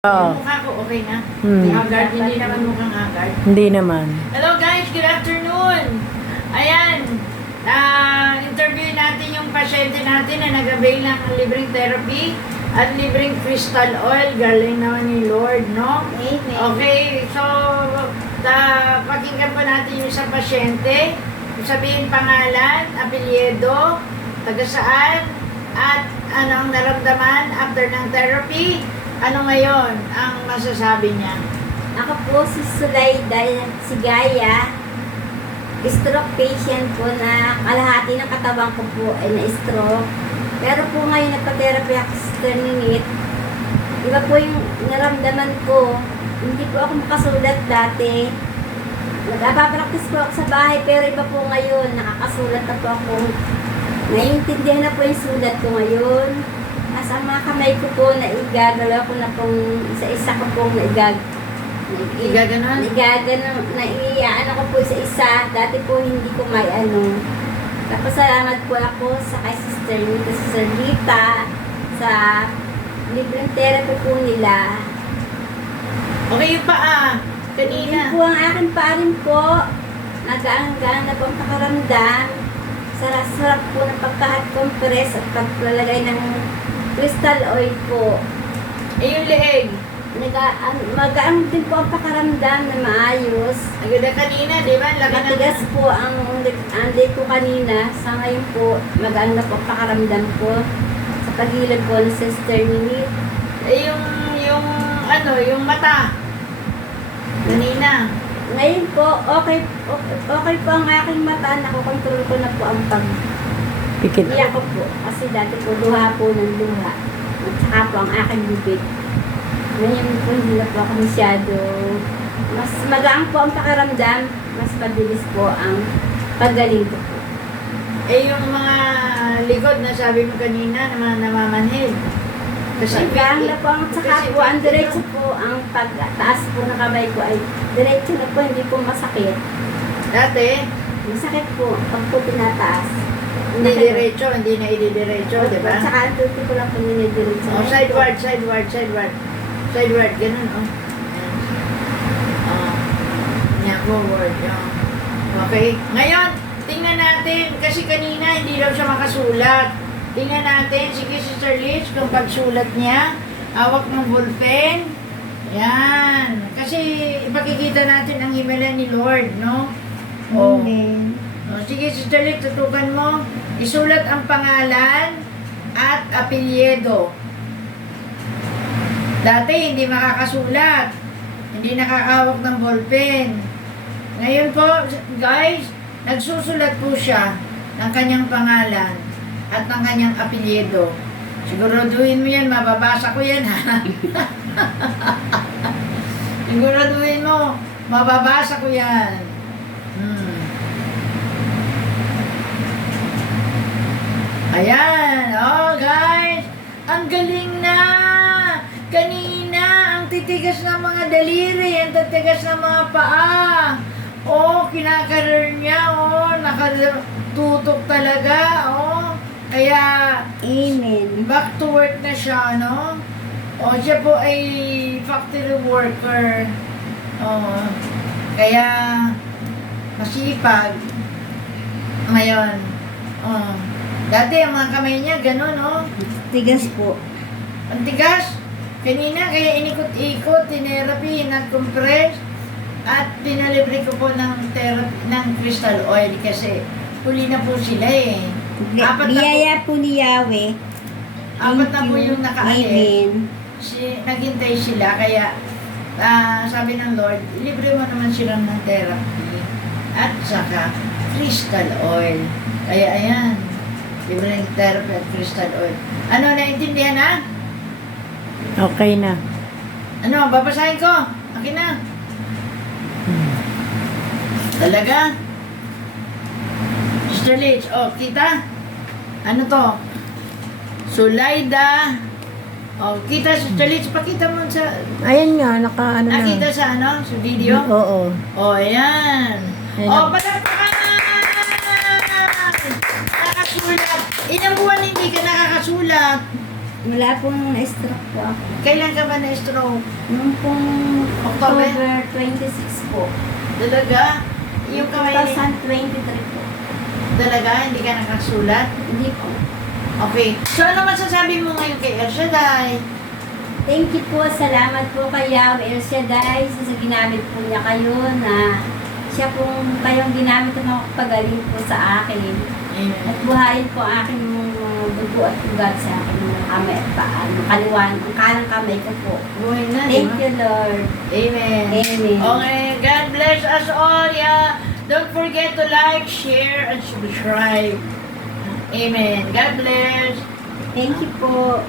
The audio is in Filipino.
Oo. Yung mukha ko okay na? Hmm. Haggard, hindi naman mukhang haggard. Hindi naman. Hello guys, good afternoon! Ayan, interview natin yung pasyente natin na nag-avail ng libreng therapy at libreng crystal oil. Galing naman ni Lord, no? Amen. Okay, so pakinggan po natin yung isang pasyente. Sabihin pangalan, apelyido, taga saan, at anong naramdaman after ng therapy. Ano ngayon ang masasabi niya? Ako po si Sulayda Sigaya, stroke patient po na kalahati ng katawan ko po ay na-stroke. Pero po ngayon nagpa-therapy ako sa Terninit. Iba po yung naramdaman ko. Hindi po ako makasulat dati. Nagpapractice po ako sa bahay pero iba po ngayon. Nakakasulat na po ako. Naiintindihan na po yung sulat ko ngayon. Asa mga kamay ko po na igagalaw ko na pong isa-isa ko pong Igaganon? Naiiyaan ako po isa-isa. Dati po hindi ko may ano. Tapos salamat po ako sa kay Sister Nita, Sister Rita, sa libreng therapy po nila. Okay yung paa. Kanina. Yun po ang akin pa rin po. Nagaang-gaan na po ang pakaramdam. Sarap-sarap po ng pagka-hot compress at paglalagay ng crystal oil po. Eh yung leeg. Magaan din po ang pakaramdam na maayos. Ang ganda kanina, di ba? Laki na. Matigas po ang leg ko kanina. Sa ngayon po, magaan na po ang pakaramdam ko. Sa pagilid po ng Sister Nini. Eh yung mata. Kanina. Ngayon po, okay po ang aking mata. Nakokontrol ko na po ang Pikit. iyak ko po. Kasi dati po, luha po ng luha. At saka po ang aking bibig. Ngayon po, hindi na po ako masyado. Mas magaan po ang pakaramdam. Mas mabilis po ang paggaling ko po. Eh yung mga likod na sabi mo kanina na namamanhid. Kasi Magaan na po ang saka po. Ang diretso po, ang pagtaas po ng kamay ko ay diretso na po, hindi po masakit. Dati, Masakit po pag po pinataas. hindi diretso, hindi na ididiretso, di ba? At saka ang tuti ko lang po ninidiretso. Oh, sideward. Sideward, ganun, oh. Ayan. Oh. Yan, forward. Oh. Okay. Ngayon, tingnan natin, kasi kanina hindi daw siya makasulat. Tingnan natin, sige Sister Liz, kung pagsulat niya, hawak ng ballpen. Yan. Kasi ipakikita natin ang himala ni Lord, no? Oh. Amen. O, sige, Sister Liz, tutukan mo. Isulat ang pangalan at apelyido. Dati, hindi makakasulat. Hindi nakakahawak ng ballpen. Ngayon po, guys, nagsusulat po siya ng kanyang pangalan at ng kanyang apelyido. Siguraduhin mo yan, mababasa ko yan, ha? Siguraduhin mo, mababasa ko yan. Ayan, oh guys, ang galing na. Kanina, ang titigas ng mga daliri, ang titigas ng mga paa. Oh, kinakaroon niya, oh, nakatutok talaga, oh. Kaya, Amen. back to work na siya, no? Oh, siya po ay factory worker. Oh, kaya, masipag. Ngayon, oh. Dati, ang mga kamay niya, gano'n, no? Tigas po. Ang tigas. Kanina, kaya inikot-ikot, tinerapi, nag-compress, at pinalibre ko po ng crystal oil kasi huli na po sila eh. Biyaya po ni Yahweh. Apat na po yung nakaalis. Amen. Naghintay sila, kaya sabi ng Lord, libre mo naman sila ng therapy at saka crystal oil. Kaya ayan, libre ng therapy at crystal oil. Ano, naintindihan na? Okay na. Ano, babasahin ko. Akin na. Talaga? Sister Liz, oh, kita? Ano to? Sulayda. Oh, kita, Sister Liz, pakita mo sa... Ayan nga, ano na. Nakita sa ano? Sa video? Oo. Oh, ayan. Ayan. Oh, palakpakan! Nakakasulat. Ilang buwan hindi ka nakakasulat. Mula po nung na-stroke po ako. Kailan ka ba na-stroke? Nung pong October? October 26 po. Talaga? Yung kamay ni... 2023 po. Talaga? Hindi ka nakasulat? Hindi po. Okay. So, ano masasabi mo ngayon kay El Shaddai? Thank you po. Salamat po kay Yahweh El Shaddai sa ginamit po niya kayo na siya pong kayong ginamit na makapagaling po sa akin. Amen. At buhayin po ang aking dugo at ugat sa aking mga kamay at paan. Kaliwan, ang kanang kamay ko po. Buhay na, di Thank ba? you, Lord. Amen. Amen. Okay. God bless us all. Yeah. Don't forget to like, share, and subscribe. Amen. God bless. Thank you po.